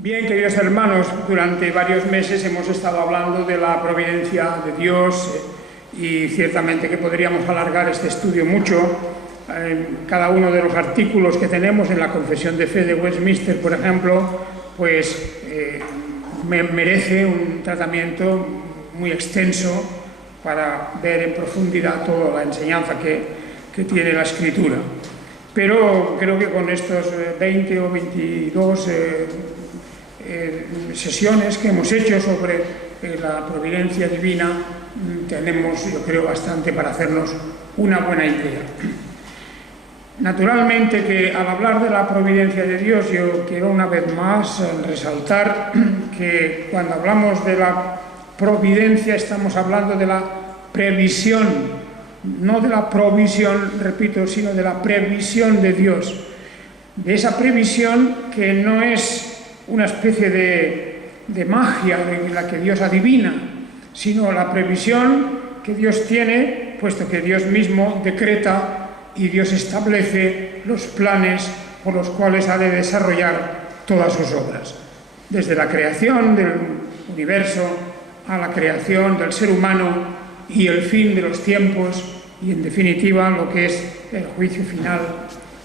Bien, queridos hermanos, durante varios meses hemos estado hablando de la providencia de Dios y ciertamente que podríamos alargar este estudio mucho. Cada uno de los artículos que tenemos en la Confesión de Fe de Westminster, por ejemplo, pues merece un tratamiento muy extenso para ver en profundidad toda la enseñanza que tiene la Escritura. Pero creo que con estos 20 o 22 sesiones que hemos hecho sobre la providencia divina, tenemos, yo creo, bastante para hacernos una buena idea. Naturalmente que al hablar de la providencia de Dios, yo quiero una vez más resaltar que cuando hablamos de la providencia estamos hablando de la previsión, no de la provisión, repito, sino de la previsión de Dios, de esa previsión que no es una especie de magia de la que Dios adivina, sino la previsión que Dios tiene, puesto que Dios mismo decreta y Dios establece los planes por los cuales ha de desarrollar todas sus obras. Desde la creación del universo a la creación del ser humano y el fin de los tiempos y, en definitiva, lo que es el juicio final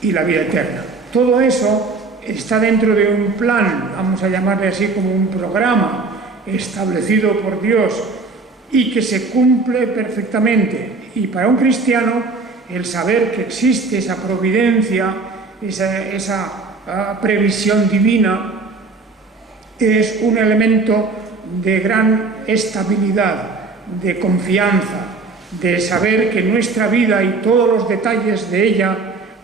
y la vida eterna. Todo eso está dentro de un plan, vamos a llamarle así, como un programa establecido por Dios y que se cumple perfectamente. Y para un cristiano, el saber que existe esa providencia, esa previsión divina, es un elemento de gran estabilidad, de confianza, de saber que nuestra vida y todos los detalles de ella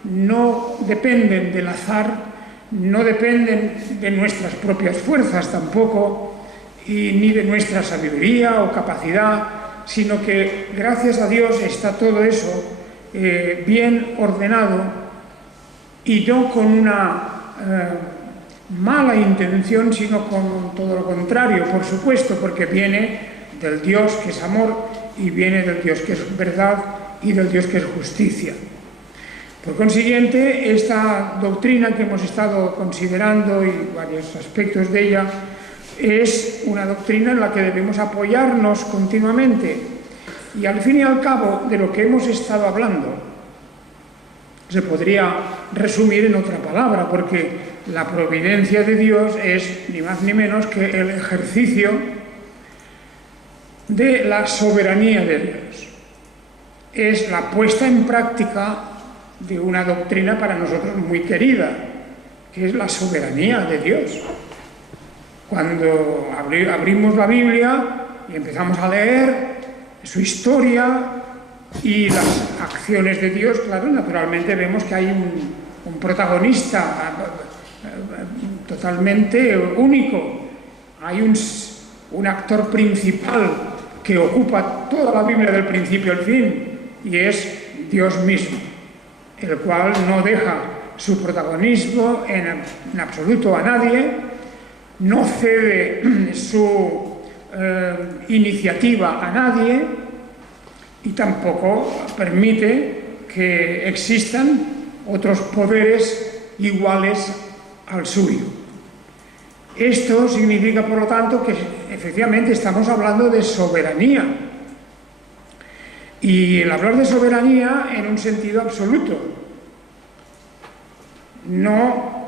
no dependen del azar, no dependen de nuestras propias fuerzas tampoco, ni de nuestra sabiduría o capacidad, sino que gracias a Dios está todo eso bien ordenado y no con una mala intención, sino con todo lo contrario, por supuesto, porque viene del Dios que es amor y viene del Dios que es verdad y del Dios que es justicia. Por consiguiente, esta doctrina que hemos estado considerando y varios aspectos de ella es una doctrina en la que debemos apoyarnos continuamente. Y al fin y al cabo de lo que hemos estado hablando se podría resumir en otra palabra, porque la providencia de Dios es ni más ni menos que el ejercicio de la soberanía de Dios. Es la puesta en práctica de una doctrina para nosotros muy querida, que es la soberanía de Dios. Cuando abrimos la Biblia y empezamos a leer su historia y las acciones de Dios, claro, naturalmente vemos que hay un protagonista totalmente único. Hay un actor principal que ocupa toda la Biblia del principio al fin, y es Dios mismo, el cual no deja su protagonismo en absoluto a nadie, no cede su iniciativa a nadie y tampoco permite que existan otros poderes iguales al suyo. Esto significa, por lo tanto, que efectivamente estamos hablando de soberanía. Y el hablar de soberanía en un sentido absoluto, no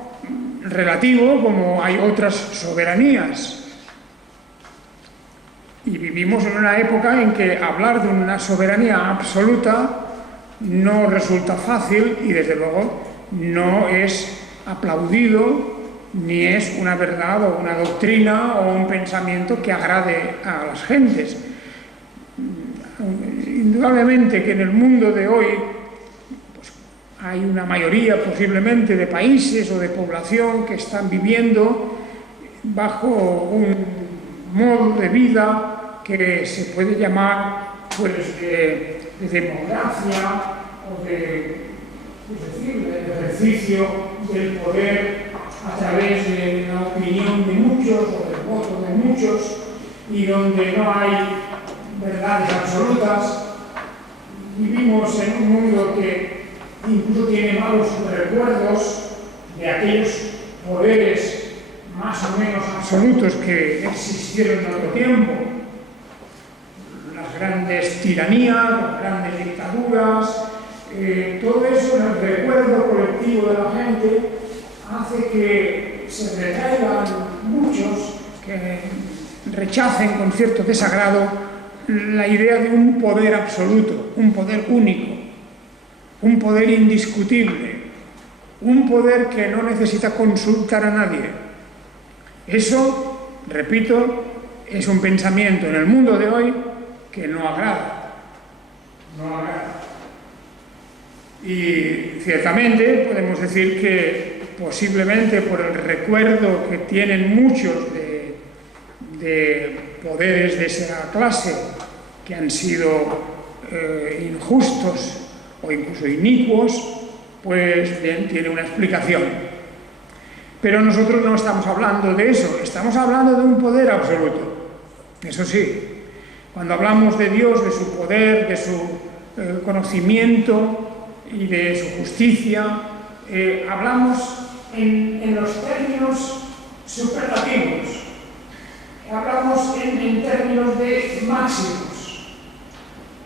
relativo como hay otras soberanías. Y vivimos en una época en que hablar de una soberanía absoluta no resulta fácil y desde luego no es aplaudido ni es una verdad o una doctrina o un pensamiento que agrade a las gentes. Indudablemente que en el mundo de hoy pues, hay una mayoría posiblemente de países o de población que están viviendo bajo un modo de vida que se puede llamar pues, de democracia o de ejercicio del poder a través de la opinión de muchos o del voto de muchos, y donde no hay verdades absolutas. Vivimos en un mundo que incluso tiene malos recuerdos de aquellos poderes más o menos absolutos que existieron en otro tiempo, las grandes tiranías, las grandes dictaduras, todo eso en el recuerdo colectivo de la gente hace que se retraigan muchos, que rechacen con cierto desagrado la idea de un poder absoluto, un poder único, un poder indiscutible, un poder que no necesita consultar a nadie. Eso, repito, es un pensamiento en el mundo de hoy que no agrada. No agrada. Y ciertamente podemos decir que posiblemente por el recuerdo que tienen muchos de poderes de esa clase que han sido injustos o incluso inicuos, pues bien, tiene una explicación. Pero nosotros no estamos hablando de eso, estamos hablando de un poder absoluto. Eso sí, cuando hablamos de Dios, de su poder, de su conocimiento y de su justicia, hablamos en los términos superlativos, hablamos en términos de máximos.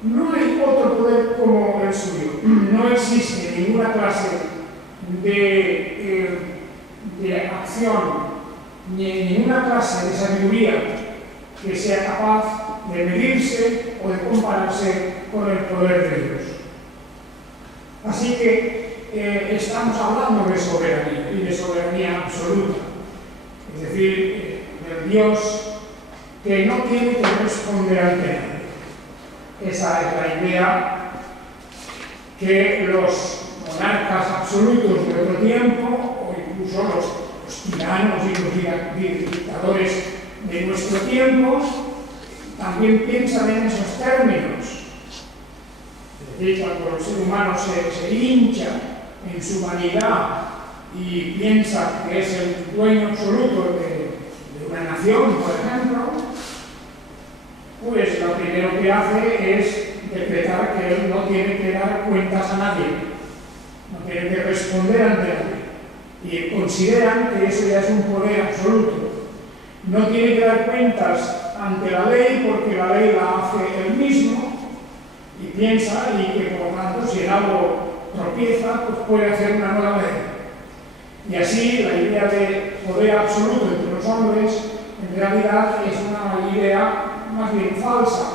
No hay otro poder como el suyo. No existe ninguna clase de acción, ni ninguna clase de sabiduría que sea capaz de medirse o de compararse con el poder de Dios. Así que estamos hablando de soberanía y de soberanía absoluta, es decir, del Dios que no tiene que responder ante nadie. Esa es la idea que los monarcas absolutos de otro tiempo, o incluso los tiranos y los dictadores de nuestro tiempo, también piensan en esos términos. Es decir, cuando el ser humano se hincha en su vanidad y piensa que es el dueño absoluto de una nación, por ejemplo, pues lo primero que hace es decretar que él no tiene que dar cuentas a nadie, no tiene que responder ante nadie. Y consideran que eso ya es un poder absoluto. No tiene que dar cuentas ante la ley porque la ley la hace él mismo y piensa y que por lo tanto si en algo tropieza pues puede hacer una nueva ley. Y así la idea de poder absoluto entre los hombres en realidad es una idea más bien falsa.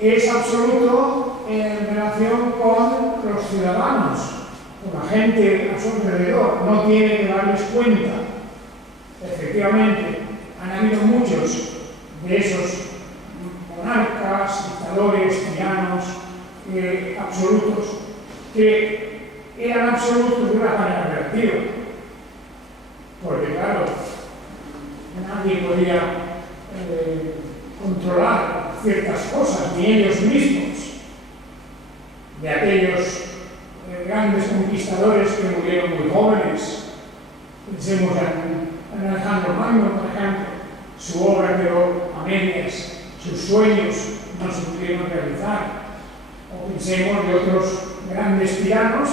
Es absoluto en relación con los ciudadanos, con la gente a su alrededor. No tiene que darles cuenta. Efectivamente, han habido muchos de esos monarcas, dictadores, tiranos absolutos, que eran absolutos de una manera relativa. Porque, claro, nadie podía controlar ciertas cosas, ni ellos mismos. De aquellos grandes conquistadores que murieron muy jóvenes, pensemos en Alejandro Magno, por ejemplo, su obra quedó a medias, sus sueños no se pudieron realizar. O pensemos de otros grandes tiranos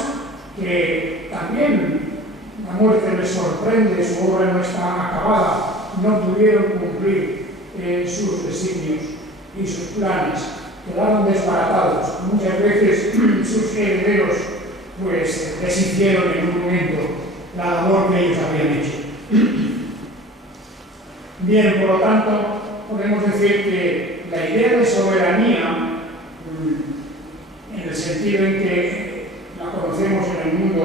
que también la muerte les sorprende, su obra no está acabada, no pudieron cumplir sus designios y sus planes, quedaron desbaratados. Muchas veces sus herederos pues deshicieron en un momento la labor que ellos habían hecho. Bien, por lo tanto, podemos decir que la idea de soberanía, en el sentido en que la conocemos en el mundo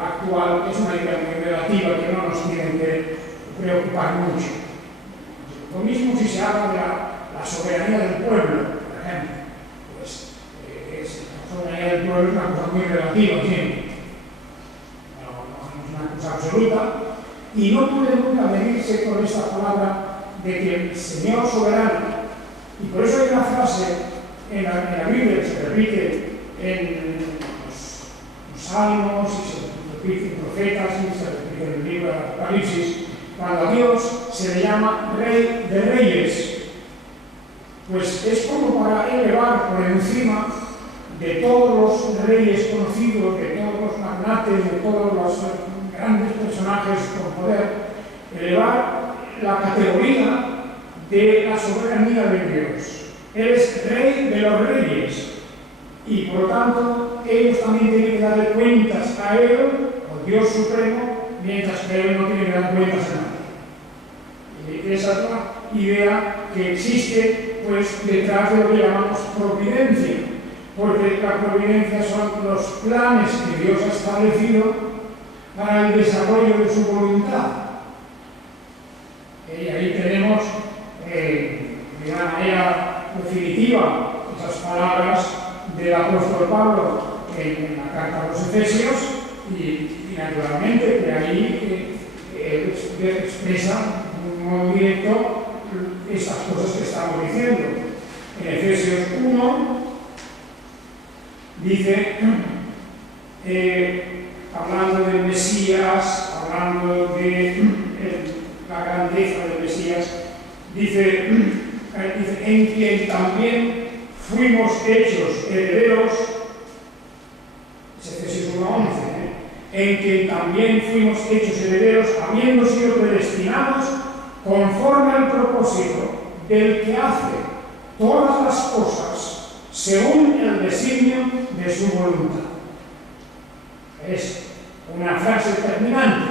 actual, es una idea muy relativa que no nos tiene que preocupar mucho. Lo mismo si se habla de la soberanía del pueblo, por ejemplo. Pues la soberanía del pueblo es una cosa muy relativa siempre. No es una cosa absoluta. Y no puede nunca medirse con esta palabra de que el Señor soberano, y por eso hay una frase en la Biblia que se repite en los Salmos, y se repite en profetas, y se repite en el libro de Apocalipsis, cuando a Dios se le llama Rey de Reyes, pues es como para elevar por encima de todos los reyes conocidos, de todos los magnates, de todos los grandes personajes con poder, llevar la categoría de la soberanía de Dios. Él es Rey de los Reyes y por tanto ellos también tienen que darle cuentas a Él, o Dios Supremo, mientras que Él no tiene que dar cuentas a nadie. Y esa es la idea que existe pues, detrás de lo que llamamos providencia, porque la providencia son los planes que Dios ha establecido para el desarrollo de su voluntad. Y ahí tenemos de una manera definitiva esas palabras del apóstol Pablo en la carta a los Efesios y naturalmente que ahí expresa de un modo directo estas cosas que estamos diciendo. En Efesios 1 dice, hablando del Mesías, hablando de la grandeza del Mesías, dice, en quien también fuimos hechos herederos, es Efesios 1:11, en quien también fuimos hechos herederos, habiendo sido predestinados conforme al propósito del que hace todas las cosas según el designio de su voluntad. Es una frase terminante,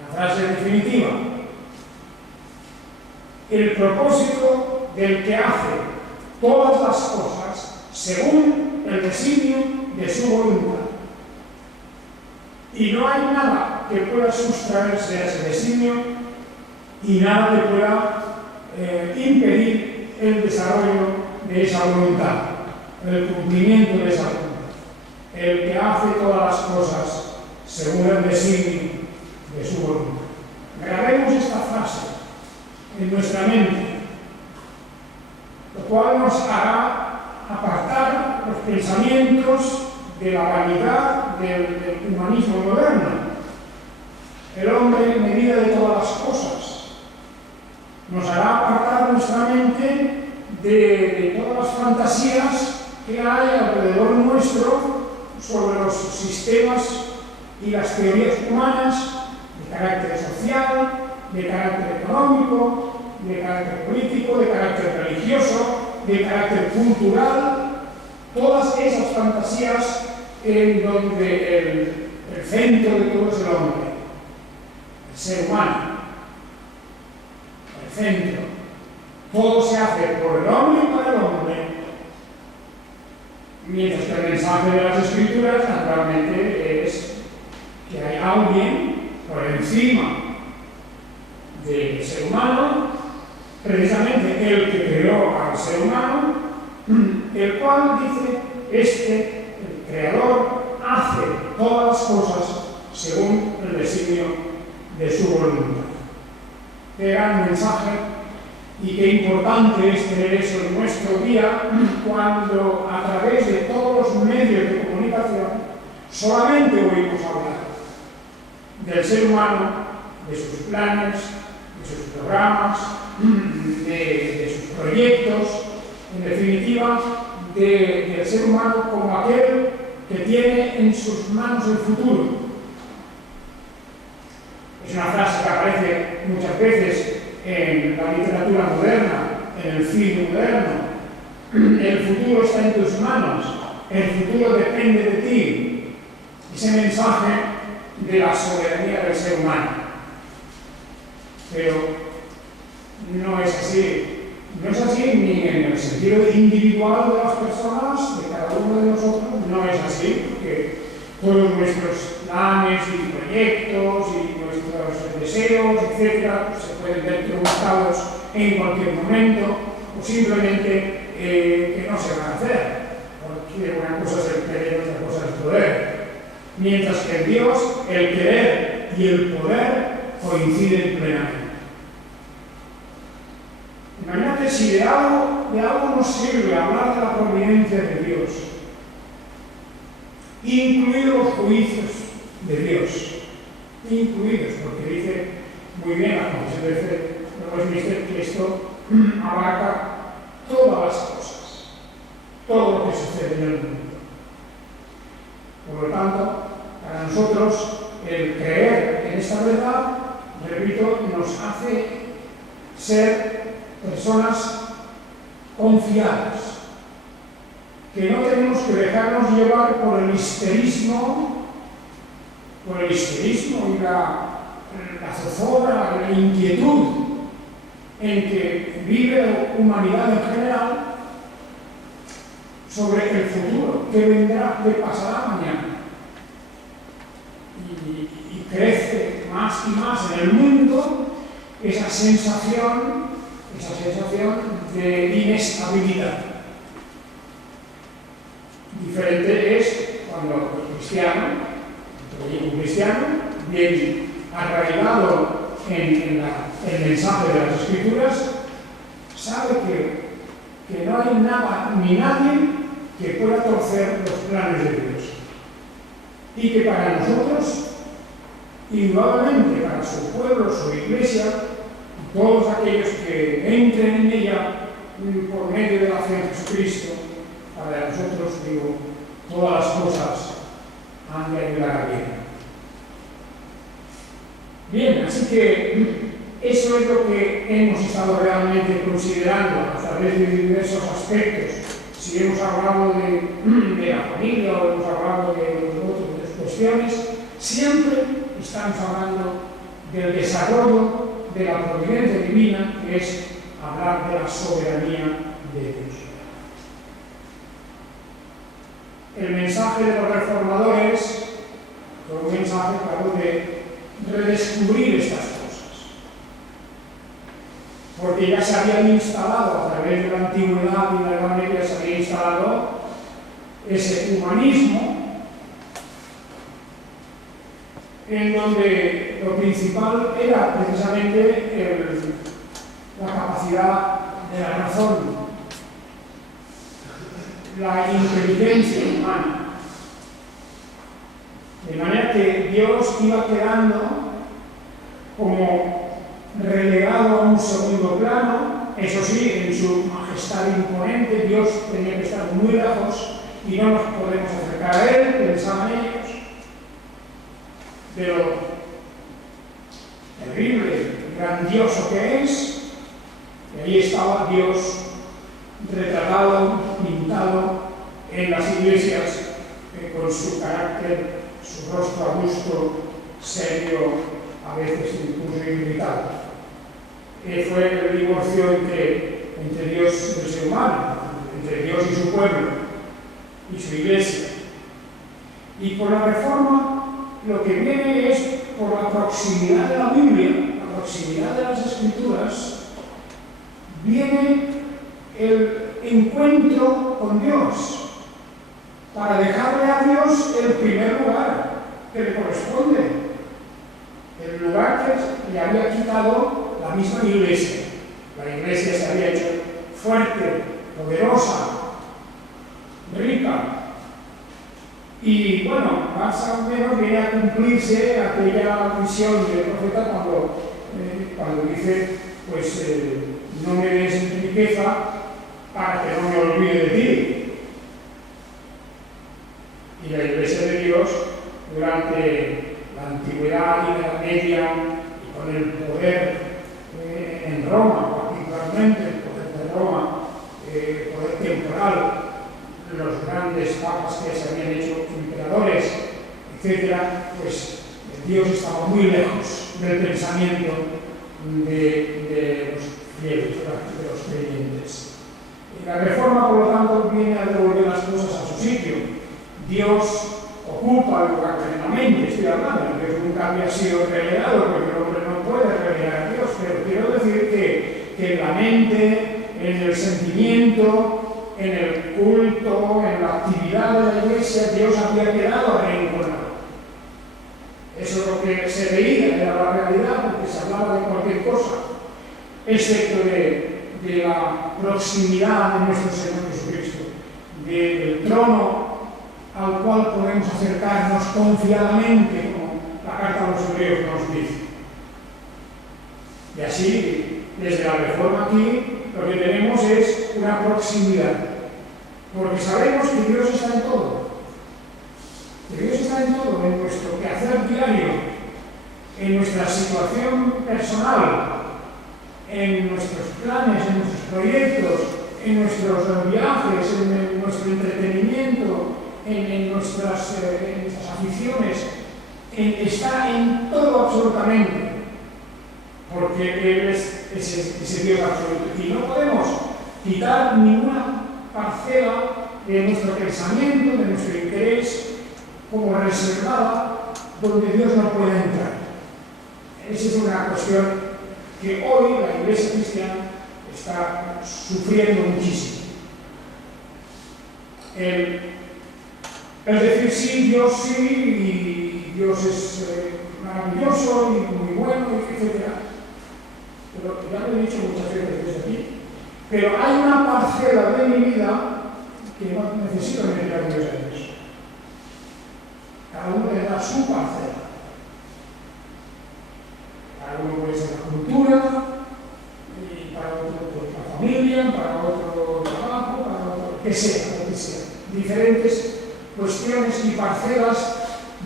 una frase definitiva. El propósito del que hace todas las cosas según el designio de su voluntad. Y no hay nada que pueda sustraerse a ese designio y nada que pueda impedir el desarrollo de esa voluntad, el cumplimiento de esa voluntad. El que hace todas las cosas según el designio de su voluntad. Grabemos esta frase en nuestra mente, lo cual nos hará apartar los pensamientos de la vanidad del humanismo moderno. El hombre en medida de todas las cosas nos hará apartar nuestra mente de todas las fantasías que hay alrededor nuestro sobre los sistemas y las teorías humanas de carácter social, de carácter económico, de carácter político, de carácter religioso, de carácter cultural, todas esas fantasías en donde el centro de todo es el hombre, el ser humano, el centro. Todo se hace por el hombre y para el hombre, mientras que el mensaje de las Escrituras naturalmente es que hay alguien por encima del ser humano, precisamente el que creó al ser humano, el cual dice, el Creador, hace todas las cosas según el designio de su voluntad. Qué gran mensaje y qué importante es tener eso en nuestro día cuando a través de todos los medios de comunicación solamente oímos hablar del ser humano, de sus planes, de sus programas, de sus proyectos, en definitiva, del ser humano como aquel que tiene en sus manos el futuro. Es una frase que aparece muchas veces en la literatura moderna, en el cine moderno. El futuro está en tus manos, el futuro depende de ti. Ese mensaje de la soberanía del ser humano. Pero no es así. No es así ni en el sentido individual de las personas, de cada uno de nosotros, no es así, porque todos nuestros planes y proyectos y nuestros deseos, etcétera, se pueden ver truncados en cualquier momento o simplemente que no se van a hacer, porque una cosa es el querer y otra cosa es el poder. Mientras que en Dios el querer y el poder coinciden plenamente. Imagínate si de algo nos sirve hablar de la providencia de Dios, incluidos los juicios de Dios, incluidos, porque dice muy bien la Confesión de Fe de Westminster que esto abarca todas las cosas, todo lo que sucede en el mundo. Por lo tanto, para nosotros el creer en esta verdad repito, nos hace ser personas confiadas, que no tenemos que dejarnos llevar por el histerismo y la zozobra, la inquietud en que vive la humanidad en general sobre el futuro, qué vendrá, qué pasará mañana. Y crece más y más en el mundo esa sensación de inestabilidad. Diferente es cuando un cristiano, bien arraigado en el mensaje de las Escrituras, sabe que no hay nada ni nadie que pueda torcer los planes de Dios. Y que para nosotros, indudablemente para su pueblo, su iglesia, todos aquellos que entren en ella por medio de la fe en Jesucristo, para nosotros, todas las cosas han de ayudar a bien. Bien, así que eso es lo que hemos estado realmente considerando a través de diversos aspectos. Si hemos hablado de la familia o hemos hablado de otras cuestiones, siempre estamos hablando del desarrollo de la providencia divina, que es hablar de la soberanía de Dios. El mensaje de los reformadores fue un mensaje, claro, de redescubrir estas cosas, porque ya se habían instalado a través de la antigüedad y de la Edad Media, se había instalado ese humanismo en donde lo principal era precisamente la capacidad de la razón, la inteligencia humana. De manera que Dios iba quedando como relegado a un segundo plano. Eso sí, en su majestad imponente, Dios tenía que estar muy lejos y no nos podemos acercar a Él, pensaban ellos, de lo terrible, grandioso que es. Y ahí estaba Dios retratado, pintado en las iglesias, con su carácter, su rostro adusto, serio, a veces incluso irritado. Fue el divorcio entre Dios y el ser humano, entre Dios y su pueblo, y su iglesia. Y por la Reforma, lo que viene es, por la proximidad de la Biblia, la proximidad de las Escrituras, viene el encuentro con Dios, para dejarle a Dios el primer lugar que le corresponde, el lugar que le había quitado la misma iglesia. La iglesia se había hecho fuerte, poderosa, rica, y bueno, más o menos viene a cumplirse aquella visión del profeta cuando dice, pues no me des riqueza para que no me olvide de ti. Y la Iglesia de Dios, durante la antigüedad y la Edad Media, y con el poder en Roma, particularmente el poder de Roma, poder temporal, los grandes papas que se habían hecho emperadores, etc., pues Dios estaba muy lejos del pensamiento de los fieles, de los creyentes. Y la Reforma, por lo tanto, viene a devolver las cosas a su sitio. Dios ocupa el lugar plenamente, estoy hablando, Dios nunca había sido relegado, porque el hombre no puede relegar a Dios, pero quiero decir que en la mente, en el sentimiento, en el culto, en la actividad de la Iglesia, Dios había quedado arrinconado. Eso es lo que se veía, era la realidad, porque se hablaba de cualquier cosa, excepto de la proximidad de nuestro Señor Jesucristo, del trono al cual podemos acercarnos confiadamente, como la carta a los Hebreos nos dice. Y así, desde la Reforma aquí, lo que tenemos es una proximidad, porque sabemos que Dios está en todo, que Dios está en todo, en nuestro quehacer diario, en nuestra situación personal, en nuestros planes, en nuestros proyectos, en nuestros viajes, en nuestro entretenimiento, en nuestras aficiones, está en todo absolutamente, porque Él es ese Dios absoluto. Y no podemos quitar ninguna parcela de nuestro pensamiento, de nuestro interés, como reservada, donde Dios no puede entrar. Esa es una cuestión que hoy la Iglesia cristiana está sufriendo muchísimo. Es decir, sí, y Dios es maravilloso y muy bueno, etc. Pero ya lo he dicho muchas veces desde aquí, pero hay una parcela de mi vida que no necesito meter a Dios en eso. Cada uno le da su parcela. Para uno puede ser la cultura, y para otro pues, la familia, para otro trabajo, para otro lo que sea. Diferentes cuestiones y parcelas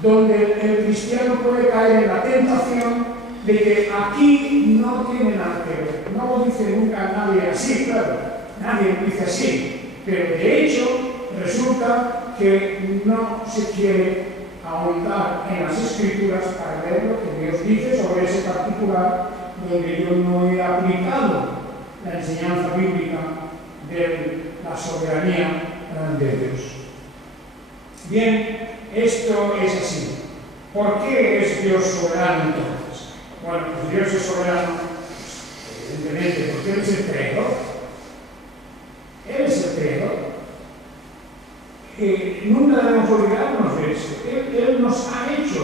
donde el cristiano puede caer en la tentación de que aquí no tiene nada que ver. No lo dice nunca nadie así, claro, nadie lo dice así, pero de hecho resulta que no se quiere ahondar en las Escrituras para ver lo que Dios dice sobre ese particular donde yo no he aplicado la enseñanza bíblica de la soberanía de Dios. Bien, esto es así. ¿Por qué es Dios soberano entonces? Bueno, pues Dios es soberano, evidentemente, porque Él es el creador. Él es el creador. Nunca debemos olvidarnos de eso. Él nos ha hecho,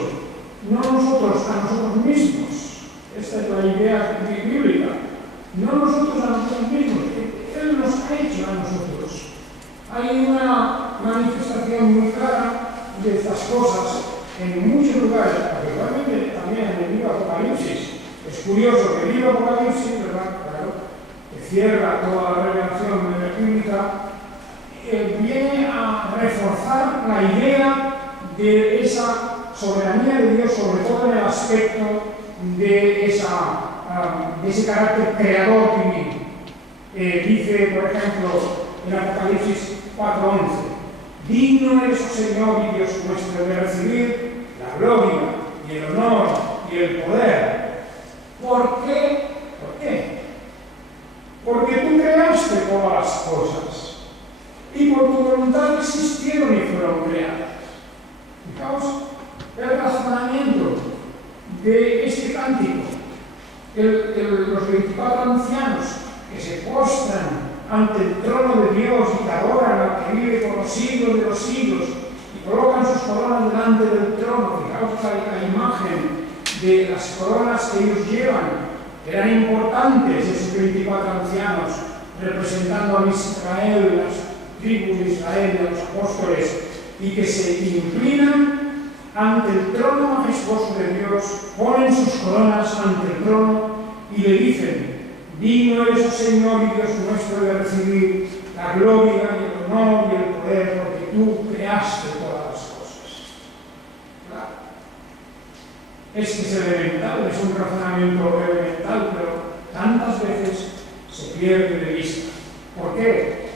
no nosotros a nosotros mismos. Esta es la idea bíblica. No nosotros a nosotros mismos. Él nos ha hecho a nosotros. Hay una manifestación muy clara de estas cosas en muchos lugares, particularmente también en el libro Apocalipsis. Es curioso que el libro Apocalipsis, ¿verdad? Claro, que cierra toda la revelación de la bíblica, viene a reforzar la idea de esa soberanía de Dios, sobre todo en el aspecto de ese carácter creador divino. Dice, por ejemplo, en Apocalipsis 4:11, digno eres, oh Señor y Dios nuestro, de recibir la gloria y el honor y el poder. ¿Por qué? ¿Por qué? Porque tú creaste todas las cosas y por tu voluntad existieron y fueron creadas. Fijaos el razonamiento de este cántico. Los 24 ancianos que se postran ante el trono de Dios y que adoran al que vive por los siglos de los siglos y colocan sus coronas delante del trono. Fijaos la imagen de las coronas que ellos llevan. Eran importantes esos 24 ancianos representando a Israel, las tribus de Israel, de los apóstoles, y que se inclinan ante el trono majestuoso de Dios, ponen sus coronas ante el trono y le dicen: digno eres, oh Señor y Dios nuestro, de recibir la gloria y el honor y el poder, porque tú creaste todas las cosas. Claro. Es que es elemental, es un razonamiento elemental, pero tantas veces se pierde de vista. ¿Por qué?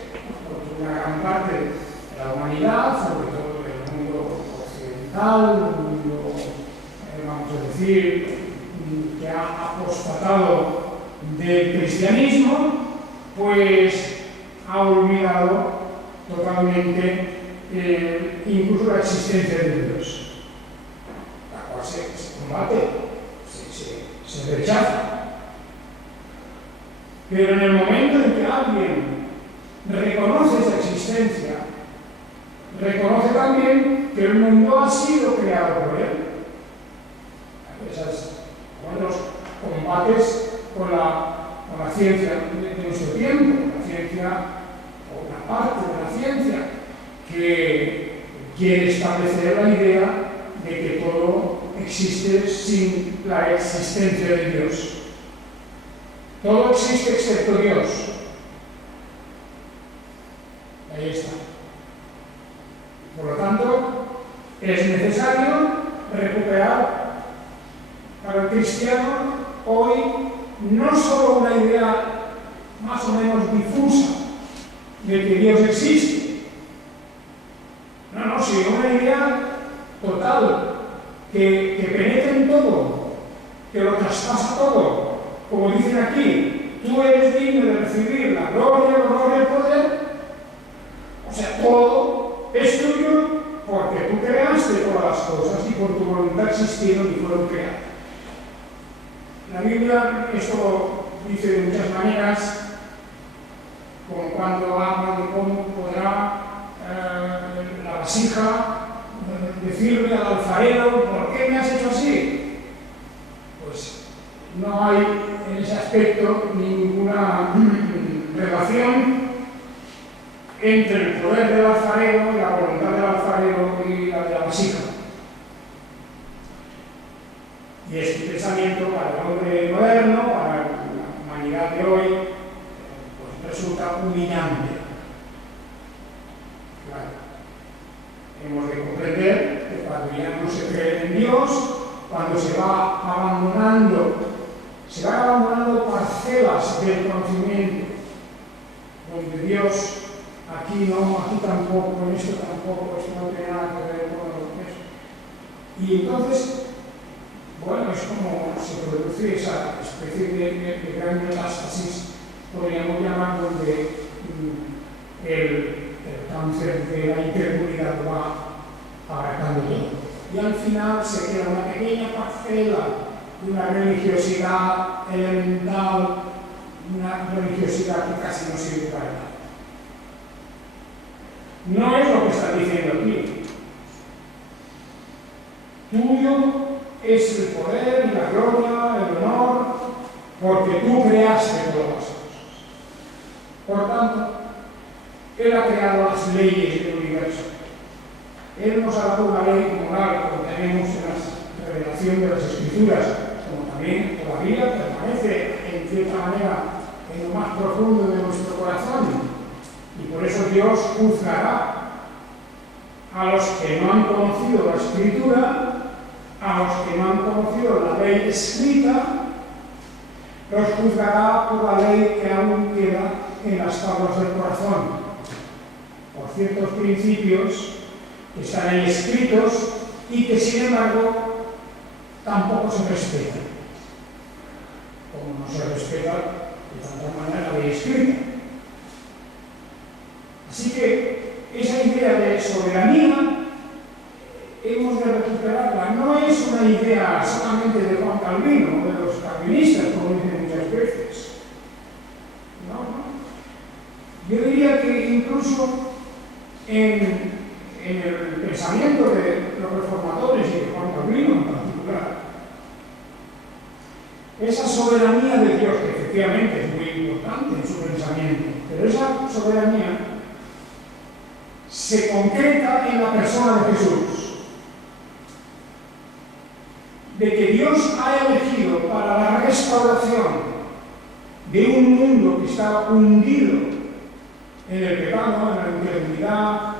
Porque una gran parte de la humanidad, sobre todo del mundo occidental, del mundo, vamos a decir, que ha apostatado del cristianismo, pues ha olvidado totalmente incluso la existencia de Dios, la cual se combate, se rechaza. Pero en el momento en que alguien reconoce esa existencia, reconoce también que el mundo ha sido creado por él. Esos son los combates con la ciencia de nuestro tiempo, la ciencia, o una parte de la ciencia, que quiere establecer la idea de que todo existe sin la existencia de Dios. Todo existe excepto Dios. Ahí está. Por lo tanto, es necesario recuperar para el cristiano hoy no solo una idea más o menos difusa de que Dios existe, no, sino una idea total, que penetra en todo, que lo traspasa todo. Como dicen aquí, tú eres digno de recibir la gloria, el honor y el poder. O sea, todo es tuyo porque tú creaste todas las cosas y por tu voluntad existieron y fueron creadas. La Biblia esto dice de muchas maneras, como cuando habla de cómo podrá la vasija decirle al alfarero, ¿por qué me has hecho así? Pues no hay en ese aspecto ninguna relación entre el poder del alfarero y la voluntad del alfarero y la de la vasija. Y este pensamiento para el hombre moderno, para la humanidad de hoy, pues resulta humillante. Claro. Hemos de comprender que cuando ya no se cree en Dios, cuando se va abandonando parcelas del conocimiento, donde Dios, aquí no, aquí tampoco, en esto tampoco, esto no tiene nada que ver con lo que es. Y entonces, bueno, es como se produce esa especie de gran metástasis, podríamos llamar, donde el cáncer de la incredulidad va abarcando todo. Y al final se queda una pequeña parcela de una religiosidad elemental, una religiosidad que casi no sirve para nada. No es lo que está diciendo aquí. Tuyo es el poder y la gloria, el honor, porque tú creaste todas las cosas. Por tanto, Él ha creado las leyes del universo. Él nos ha dado una ley moral, como tenemos en la revelación de las Escrituras, como también todavía permanece en cierta manera en lo más profundo de nuestro corazón. Y por eso Dios juzgará a los que no han conocido la Escritura, a los que no han conocido la ley escrita, los juzgará por la ley que aún queda en las tablas del corazón, por ciertos principios que están ahí escritos y que sin embargo tampoco se respetan, como no se respeta de tanta manera la ley escrita. Así que esa idea de soberanía hemos de recuperarla. No es una idea solamente de Juan Calvino o de los calvinistas, como dicen muchas veces. No. Yo diría que incluso en el pensamiento de los reformadores y de Juan Calvino en particular, esa soberanía de Dios, que efectivamente es muy importante en su pensamiento, pero esa soberanía se concreta en la persona de Jesús. De que Dios ha elegido para la restauración de un mundo que estaba hundido en el pecado, en la incredulidad,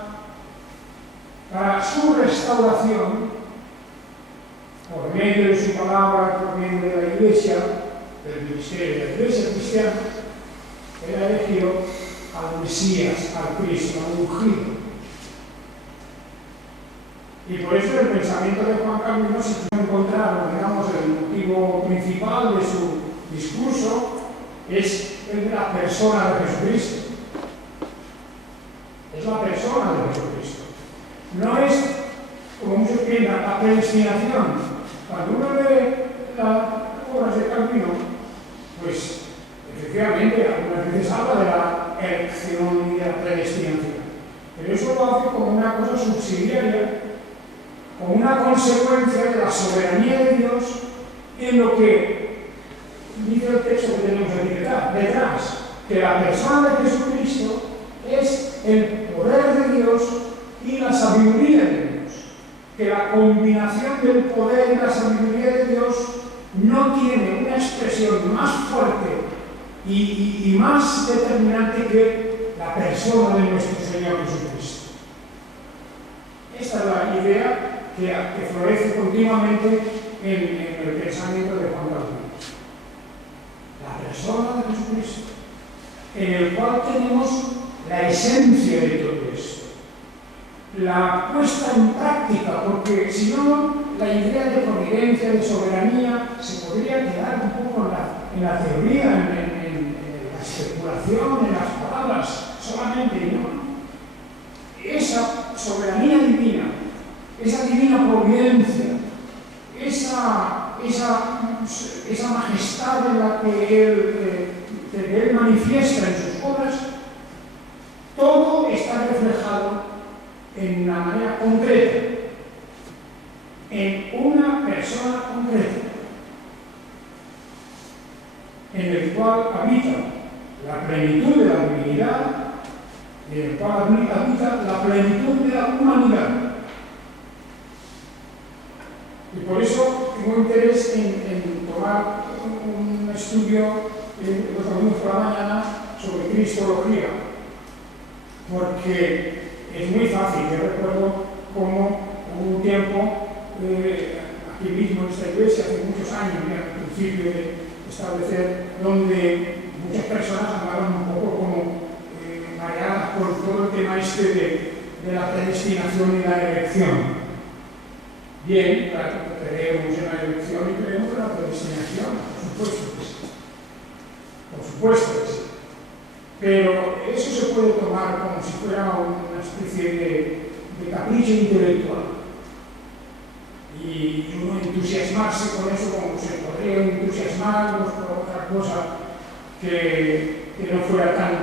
para su restauración, por medio de su palabra, por medio de la Iglesia, del ministerio de la Iglesia cristiana, Él ha elegido al Mesías, al Cristo, al ungido. Y por eso el pensamiento de Juan Calvino, si encontraron, digamos, el motivo principal de su discurso, es el de la persona de Jesucristo. Es la persona de Jesucristo. No es, como muchos piensan, la predestinación. Cuando uno lee las obras de Calvino, pues efectivamente algunas veces habla de la elección y de la predestinación. Pero eso lo hace como una cosa subsidiaria, como una consecuencia de la soberanía de Dios en lo que dice el texto que tenemos aquí detrás, que la persona de Jesucristo es el poder de Dios y la sabiduría de Dios, que la combinación del poder y la sabiduría de Dios no tiene una expresión más fuerte y más determinante que la persona de nuestro Señor Jesucristo. Esta es la idea que florece continuamente en el pensamiento de Juan Calvino. La persona de Jesucristo, en el cual tenemos la esencia de todo esto. La puesta en práctica, porque si no, la idea de providencia, de soberanía, se podría quedar un poco en la teoría, en la especulación, en las palabras solamente, ¿no? Esa soberanía divina, esa divina providencia, esa majestad en la que él manifiesta en sus obras, todo está reflejado en una manera concreta, en una persona concreta, en el cual habita la plenitud de la divinidad, en el cual habita la plenitud de la humanidad. Y por eso tengo interés en tomar un estudio los domingos por la mañana sobre cristología, porque es muy fácil. Yo recuerdo cómo hubo un tiempo aquí mismo en esta iglesia, hace muchos años, al principio de establecer, donde muchas personas andaban un poco como mareadas por todo el tema de la predestinación y la elección. Bien, claro, creemos en la elección y creemos en la predestinación, por supuesto que sí. Por supuesto que sí. Pero eso se puede tomar como si fuera una especie de capricho intelectual. Y uno entusiasmarse con eso como se podría entusiasmarnos por otra cosa que no fuera tan,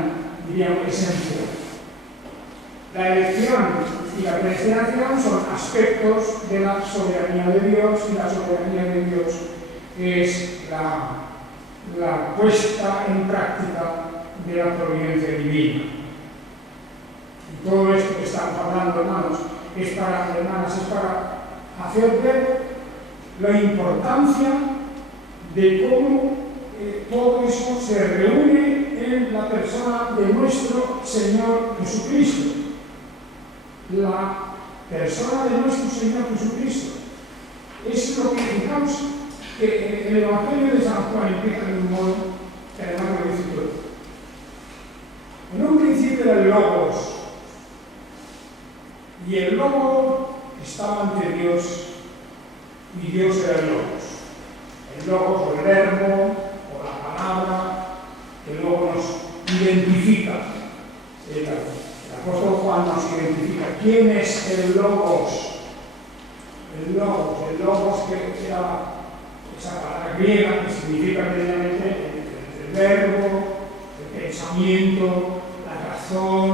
diríamos, esencial. La elección y la predestinación son aspectos de la soberanía de Dios, y la soberanía de Dios es la puesta en práctica de la providencia divina. Y todo esto que estamos hablando, hermanas, es para hacer ver la importancia de cómo todo eso se reúne en la persona de nuestro Señor Jesucristo. La persona de nuestro Señor Jesucristo es lo que, digamos, que el Evangelio de San Juan empieza de un modo que además lo dice todo. En un principio era el Logos, y el Logos estaba ante Dios, y Dios era el Logos. El Logos, o el verbo, o la palabra, que luego nos identifica. El apóstol Juan nos identifica. ¿Quién es el Logos? El Logos que era esa palabra griega que significa precisamente el verbo, el pensamiento, la razón,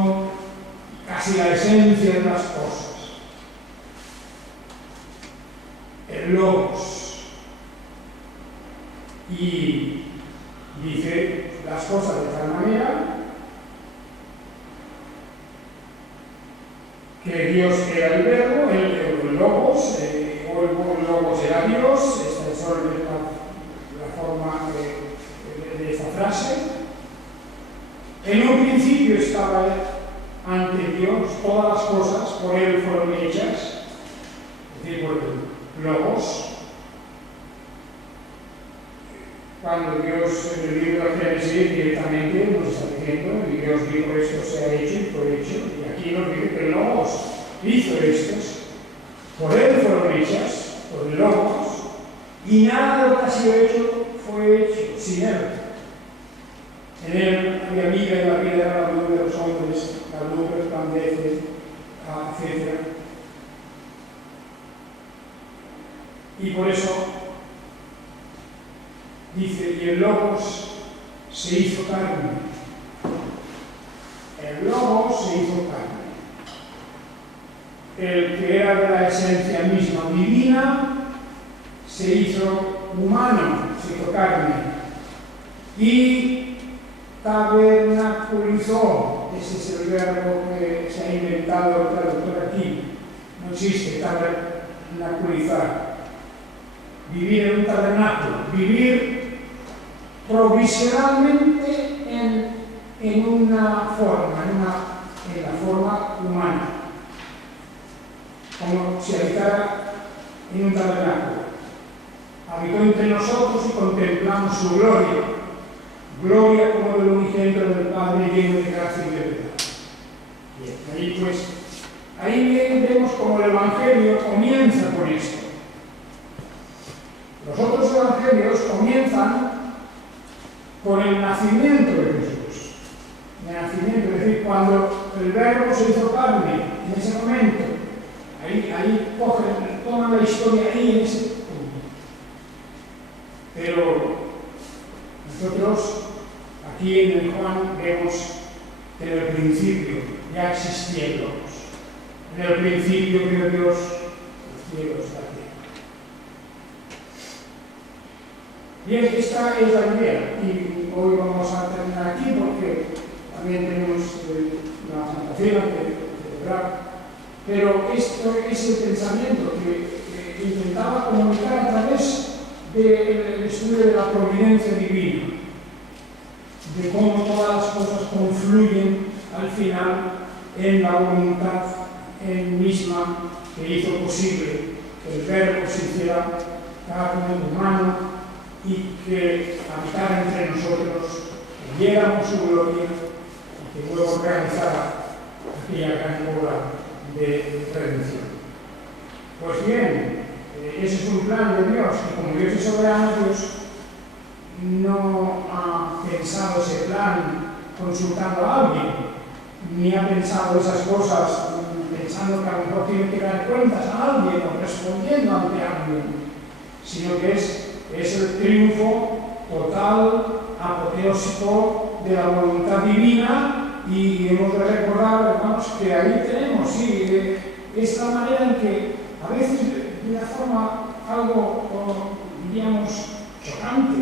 casi la esencia de las cosas. El Logos. Y dice las cosas de tal manera que Dios era el verbo, el Logos, o el Logos era Dios. Esta es la forma de esta frase. En un principio estaba ante Dios, todas las cosas por Él fueron hechas, es decir, por el Logos. Cuando Dios en el libro de Génesis directamente nos está diciendo, y Dios dijo esto se ha hecho y fue hecho, y aquí nos dice que el Logos hizo estas, por Él fueron hechas, por el Logos, y nada de lo que ha sido hecho fue hecho sin Él. En Él había vida, y la vida era la luz de los hombres, la luz resplandece, etc. Y por eso dice, y el Logos se hizo carne. El Logos se hizo carne. El que era de la esencia misma divina se hizo humano, se hizo carne. Y tabernaculizó. Ese es el verbo que se ha inventado el traductor aquí. No existe tabernaculizar. Vivir en un tabernáculo. Vivir provisionalmente en una forma, en la forma humana, como si habitara en un tabernáculo. habitó entre nosotros y contemplamos su gloria, gloria como del unigénito del Padre, lleno de gracia y de verdad. Bien, ahí bien vemos cómo el Evangelio comienza con esto. Los otros evangelios comienzan con el nacimiento de Jesús. El nacimiento, es decir, cuando el Verbo se hizo carne, en ese momento, ahí toman la historia ahí en ese punto. Pero nosotros, aquí en el Juan, vemos que en el principio ya existía el Logos. En el principio creó Dios los cielos y la tierra. Bien, esta es la idea, y hoy vamos a terminar aquí porque también tenemos la Santa Cena que celebrar, pero esto es el pensamiento que intentaba comunicar a través del estudio de la providencia divina, de cómo todas las cosas confluyen al final en la voluntad misma que hizo posible que el Verbo se hiciera carne, humano, y que habitara entre nosotros, que viéramos su gloria y que luego realizara aquella gran obra de redención. Pues bien, ese es un plan de Dios, y como Dios es soberano, Dios no ha pensado ese plan consultando a alguien, ni ha pensado esas cosas pensando que a lo mejor tiene que dar cuentas a alguien o respondiendo ante alguien, sino que es el triunfo total, apoteósico de la voluntad divina, y hemos de recordar, hermanos, que ahí tenemos, sí, esta manera en que a veces de una forma algo, diríamos, chocante,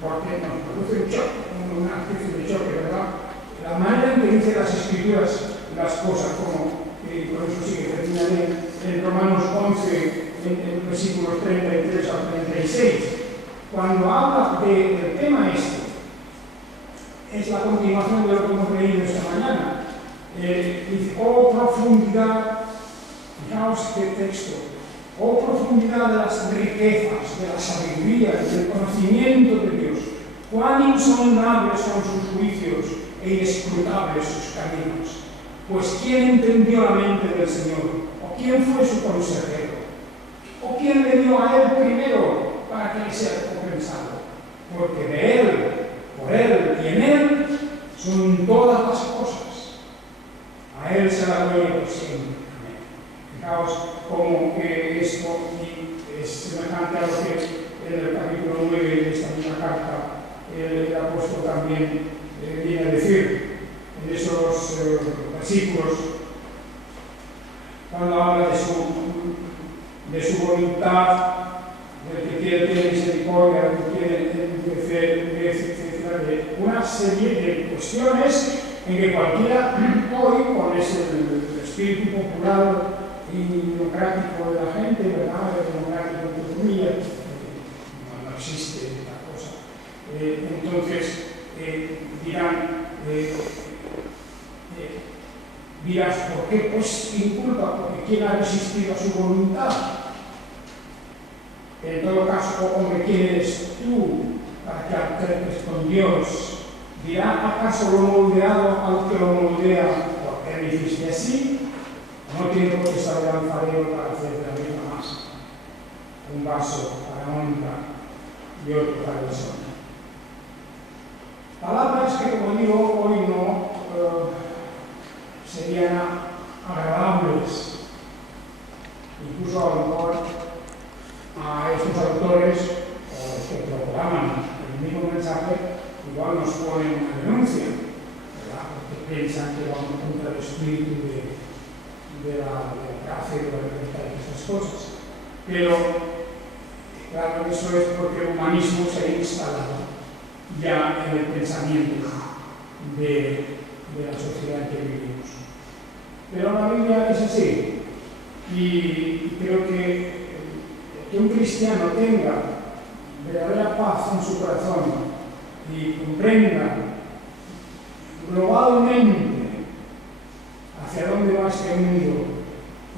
porque nos produce un choque, una especie de choque, ¿verdad? La manera en que dicen las Escrituras las cosas, como por eso sí que termina en Romanos 11, en versículos 33 al 36, cuando habla del tema este, es la continuación de lo que hemos leído esta mañana. Dice, oh profundidad, fijaos qué texto, oh profundidad de las riquezas, de la sabiduría, del conocimiento de Dios, cuán insondables son sus juicios e inescrutables sus caminos. Pues ¿quién entendió la mente del Señor? ¿O quién fue su consejero? ¿O quién le dio a él primero para que le sea recompensado? Porque de él, por él y en él son todas las cosas. A él se la gloria por siempre. Amén. Fijaos cómo esto es semejante a lo que en el capítulo 9 de esta misma carta el apóstol también viene a decir en esos versículos cuando habla de su voluntad, del que quiere tener misericordia, del que quiere endurecer, de una serie de cuestiones en que cualquiera hoy, con ese espíritu popular y democrático de la gente, ¿verdad? Democrático entre comillas, no existe esta cosa. Entonces dirás, ¿por qué? Pues sin culpa, porque ¿quién ha resistido a su voluntad? En todo caso, hombre, ¿quién eres tú para que alterques con Dios? ¿Dirá acaso lo moldeado al que lo moldea? ¿Por qué me hiciste así? No tiene por qué estar el alfarero para hacer de la misma masa. Un vaso para honra y otro para deshonra. Palabras que, como digo, hoy no serían agradables, incluso a lo mejor a estos autores o los que proclaman el mismo mensaje, igual nos ponen a denuncia, ¿verdad? Porque piensan que vamos contra el espíritu de la gracia y de la libertad y estas cosas. Pero, claro, eso es porque el humanismo se ha instalado ya en el pensamiento de la sociedad en que vivimos. Pero la Biblia es así, y creo que un cristiano tenga verdadera paz en su corazón y comprenda globalmente hacia dónde va este mundo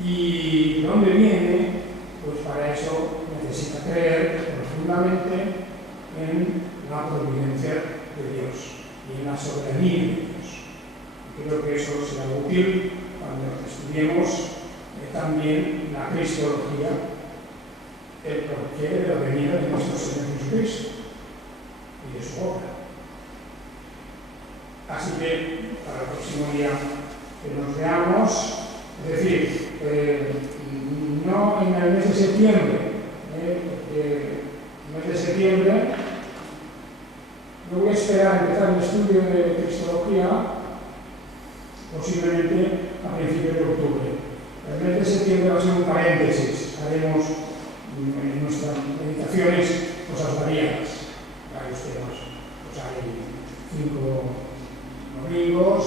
y dónde viene, pues para eso necesita creer providencia de Dios y en la soberanía de Dios. Creo que eso será útil cuando estudiemos también la cristología, el porqué de la venida de nuestro Señor Jesucristo y de su obra. Así que para el próximo día que nos veamos, es decir, no en el mes de septiembre, porque el mes de septiembre no voy a esperar a empezar el estudio de cristología, posiblemente a principios de octubre. El mes de septiembre va a ser un paréntesis, haremos en nuestras meditaciones cosas variadas, varios temas. Pues hay 5 domingos,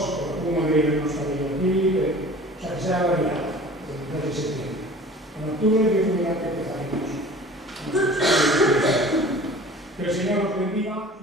uno de ellos no está aquí, o sea que será variado el mes de septiembre. En octubre yo creo que empezaremos. Que el Señor os bendiga.